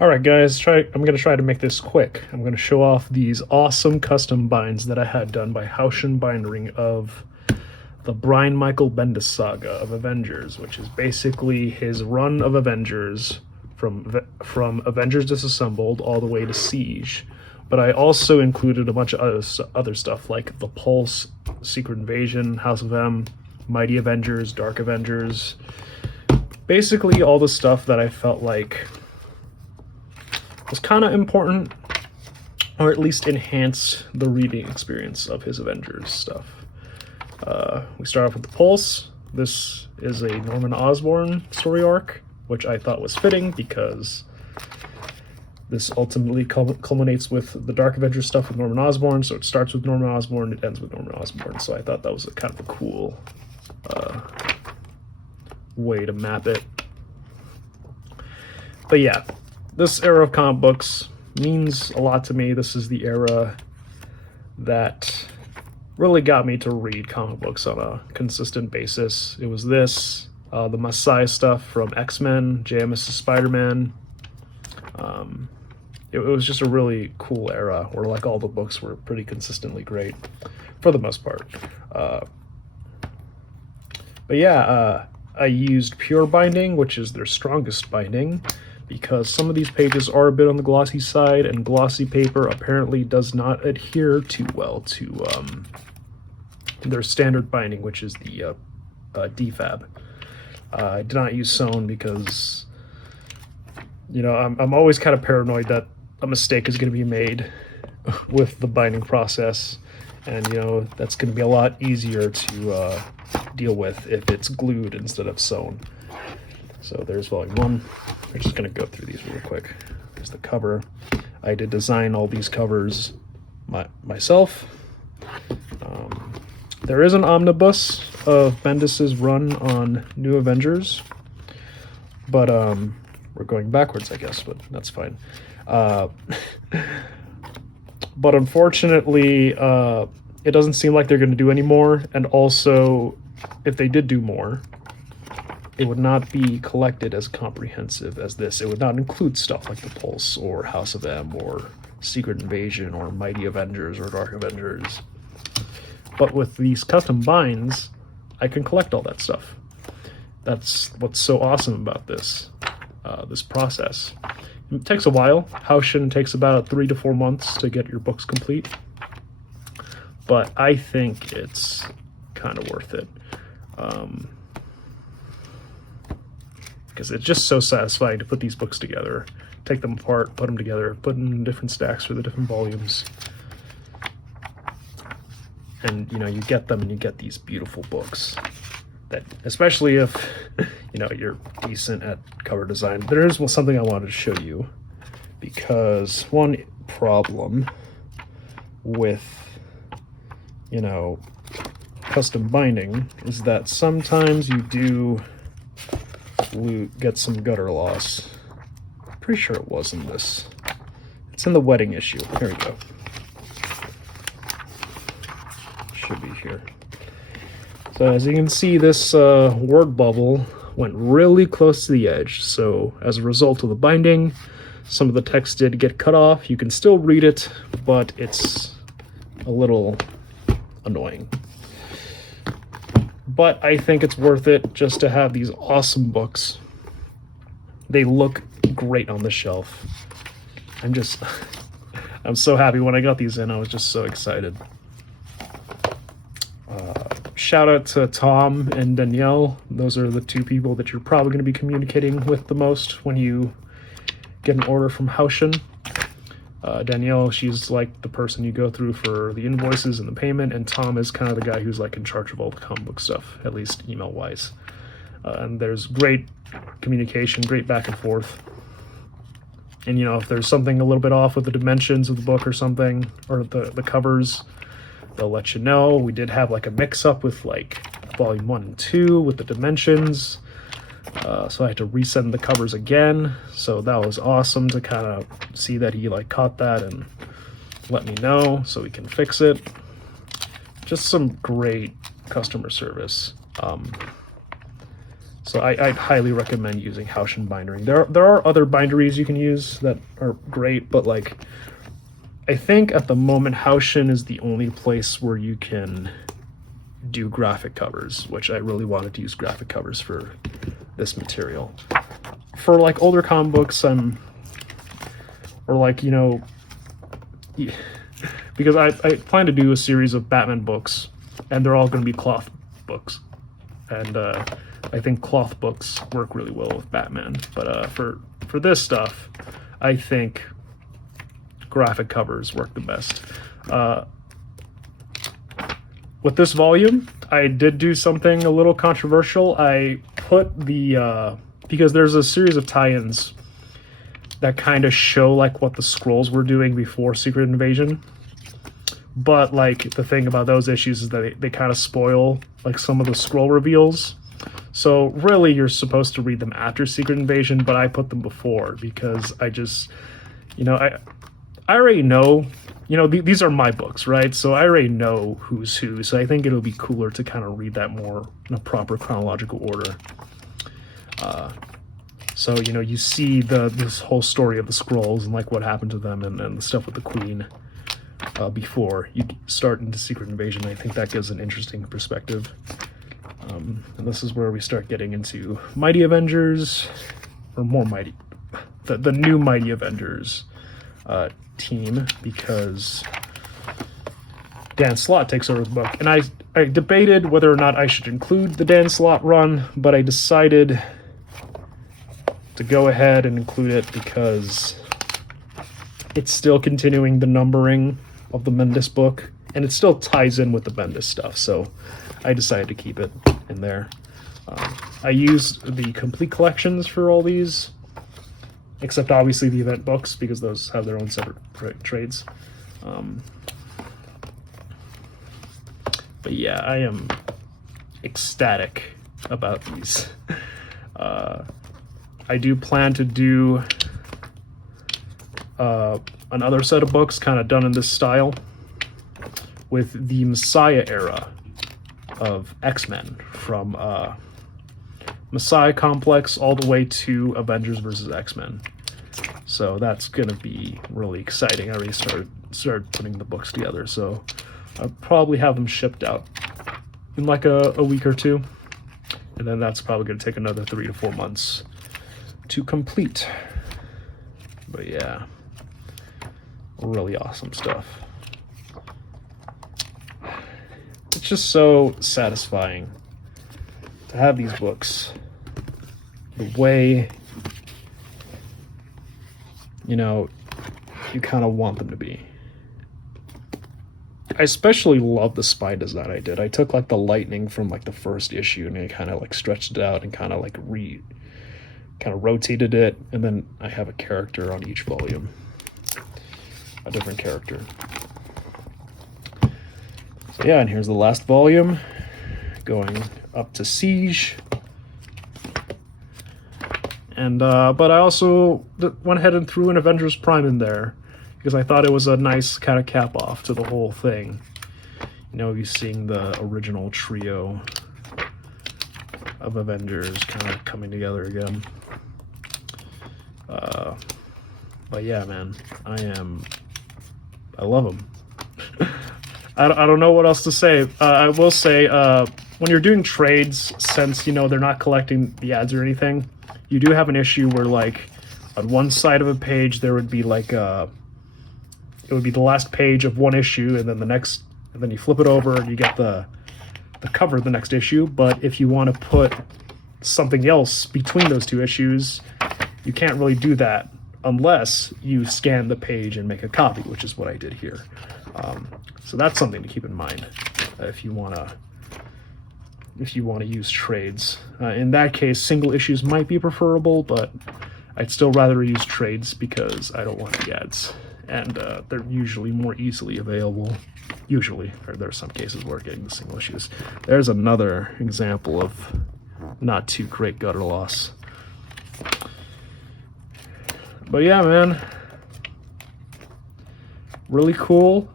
Alright guys, I'm going to try to make this quick. I'm going to show off these awesome custom binds that I had done by Houchen Bindery of the Brian Michael Bendis saga of Avengers, which is basically his run of Avengers from Avengers Disassembled all the way to Siege. But I also included a bunch of other stuff like The Pulse, Secret Invasion, House of M, Mighty Avengers, Dark Avengers. Basically all the stuff that I felt like was kind of important, or at least enhanced the reading experience of his Avengers stuff. We start off with The Pulse. This is a Norman Osborn story arc, which I thought was fitting because this ultimately culminates with the Dark Avengers stuff with Norman Osborn. So it starts with Norman Osborn, it ends with Norman Osborn. So I thought that was kind of a cool way to map it. But yeah, this era of comic books means a lot to me. This is the era that really got me to read comic books on a consistent basis. It was this, the Messiah stuff from X-Men, JMS's Spider-Man. It was just a really cool era where like all the books were pretty consistently great for the most part. But yeah, I used pure binding, which is their strongest binding, because some of these pages are a bit on the glossy side, and glossy paper apparently does not adhere too well to their standard binding, which is the DFAB. I did not use sewn because, you know, I'm always kind of paranoid that a mistake is going to be made with the binding process, and you know that's going to be a lot easier to deal with if it's glued instead of sewn. So there's volume 1. We're just going to go through these really quick. There's the cover. I did design all these covers myself. There is an omnibus of Bendis's run on New Avengers, but we're going backwards, I guess, but that's fine. But unfortunately, it doesn't seem like they're going to do any more, and also, if they did do more, it would not be collected as comprehensive as this. It would not include stuff like The Pulse or House of M or Secret Invasion or Mighty Avengers or Dark Avengers. But with these custom binds, I can collect all that stuff. That's what's so awesome about this process. It takes a while. Houchen takes about 3 to 4 months to get your books complete, but I think it's kind of worth it. Because it's just so satisfying to put these books together, take them apart, put them together, put them in different stacks for the different volumes. And, you know, you get them and you get these beautiful books that, especially if, you know, you're decent at cover design. There's something I wanted to show you, because one problem with, you know, custom binding is that sometimes you do get some gutter loss. I'm pretty sure it was in this. It's in the wedding issue. Here we go. Should be here. So as you can see, this word bubble went really close to the edge. So as a result of the binding, some of the text did get cut off. You can still read it, but it's a little annoying. But I think it's worth it just to have these awesome books. They look great on the shelf. I'm so happy when I got these in. I was just so excited. Shout out to Tom and Danielle. Those are the two people that you're probably going to be communicating with the most when you get an order from Houchen. Danielle, she's like the person you go through for the invoices and the payment, and Tom is kind of the guy who's like in charge of all the comic book stuff, at least email-wise. And there's great communication, great back and forth. And, you know, if there's something a little bit off with the dimensions of the book or something, or the covers, they'll let you know. We did have like a mix-up with like volume 1 and 2 with the dimensions. So I had to resend the covers again. So that was awesome to kind of see that he like caught that and let me know so we can fix it. Just some great customer service. So I'd highly recommend using Houchen Bindery. There are other binderies you can use that are great, but like I think at the moment Houchen is the only place where you can do graphic covers, which I really wanted to use graphic covers for this material. For like older comic books, or like, you know, because I plan to do a series of Batman books, and they're all going to be cloth books, and I think cloth books work really well with Batman. But for this stuff, I think graphic covers work the best. With this volume, I did do something a little controversial. I put the because there's a series of tie-ins that kind of show like what the Skrulls were doing before Secret Invasion. But like the thing about those issues is that they kind of spoil like some of the Skrull reveals. So really you're supposed to read them after Secret Invasion, but I put them before because I just, you know, I already know, you know, these are my books, right? So I already know who's who. So I think it'll be cooler to kind of read that more in a proper chronological order. So, you know, you see this whole story of the Skrulls and like what happened to them and the stuff with the Queen before you start into Secret Invasion. I think that gives an interesting perspective. And this is where we start getting into Mighty Avengers, or more Mighty, the new Mighty Avengers team, because Dan Slott takes over the book. And I debated whether or not I should include the Dan Slott run, but I decided to go ahead and include it because it's still continuing the numbering of the Bendis book, and it still ties in with the Bendis stuff, so I decided to keep it in there. I used the complete collections for all these, except obviously the event books, because those have their own separate trades. But yeah, I am ecstatic about these. I do plan to do another set of books kind of done in this style with the Messiah era of X-Men, from Messiah Complex all the way to Avengers versus X-Men. So that's gonna be really exciting. I already started putting the books together, so I'll probably have them shipped out in like a week or two, and then that's probably gonna take another 3 to 4 months to complete. But yeah, really awesome stuff. It's just so satisfying to have these books the way, you know, you kind of want them to be. I especially love the spine design I did. I took like the lightning from like the first issue and I kind of like stretched it out and kind of like rotated it, and then I have a character on each volume, a different character. So yeah, and here's the last volume, going up to Siege. And but I also went ahead and threw an Avengers Prime in there because I thought it was a nice kind of cap off to the whole thing. You know, you seeing the original trio of Avengers kind of coming together again. But yeah, man, I love them. I don't know what else to say. I will say, when you're doing trades, since, you know, they're not collecting the ads or anything, you do have an issue where, like, on one side of a page, there would be, like, it would be the last page of one issue, and then the next, and then you flip it over, and you get the cover of the next issue. But if you want to put something else between those two issues, you can't really do that unless you scan the page and make a copy, which is what I did here. So that's something to keep in mind if you want to use trades. In that case, single issues might be preferable, but I'd still rather use trades because I don't want the ads, and they're usually more easily available. Usually, or there are some cases where getting the single issues. There's another example of not too great gutter loss. But yeah, man, really cool.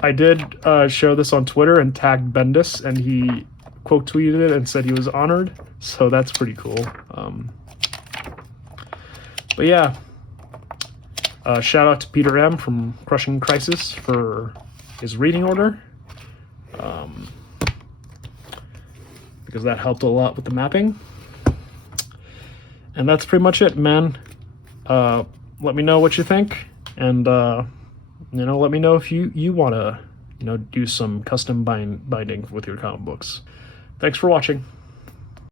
I did show this on Twitter and tagged Bendis, and he quote tweeted it and said he was honored, so that's pretty cool. But yeah, shout out to Peter M. from Crushing Crisis for his reading order, because that helped a lot with the mapping. And that's pretty much it, man. Let me know what you think, and let me know if you want to do some custom binding with your comic books. Thanks for watching.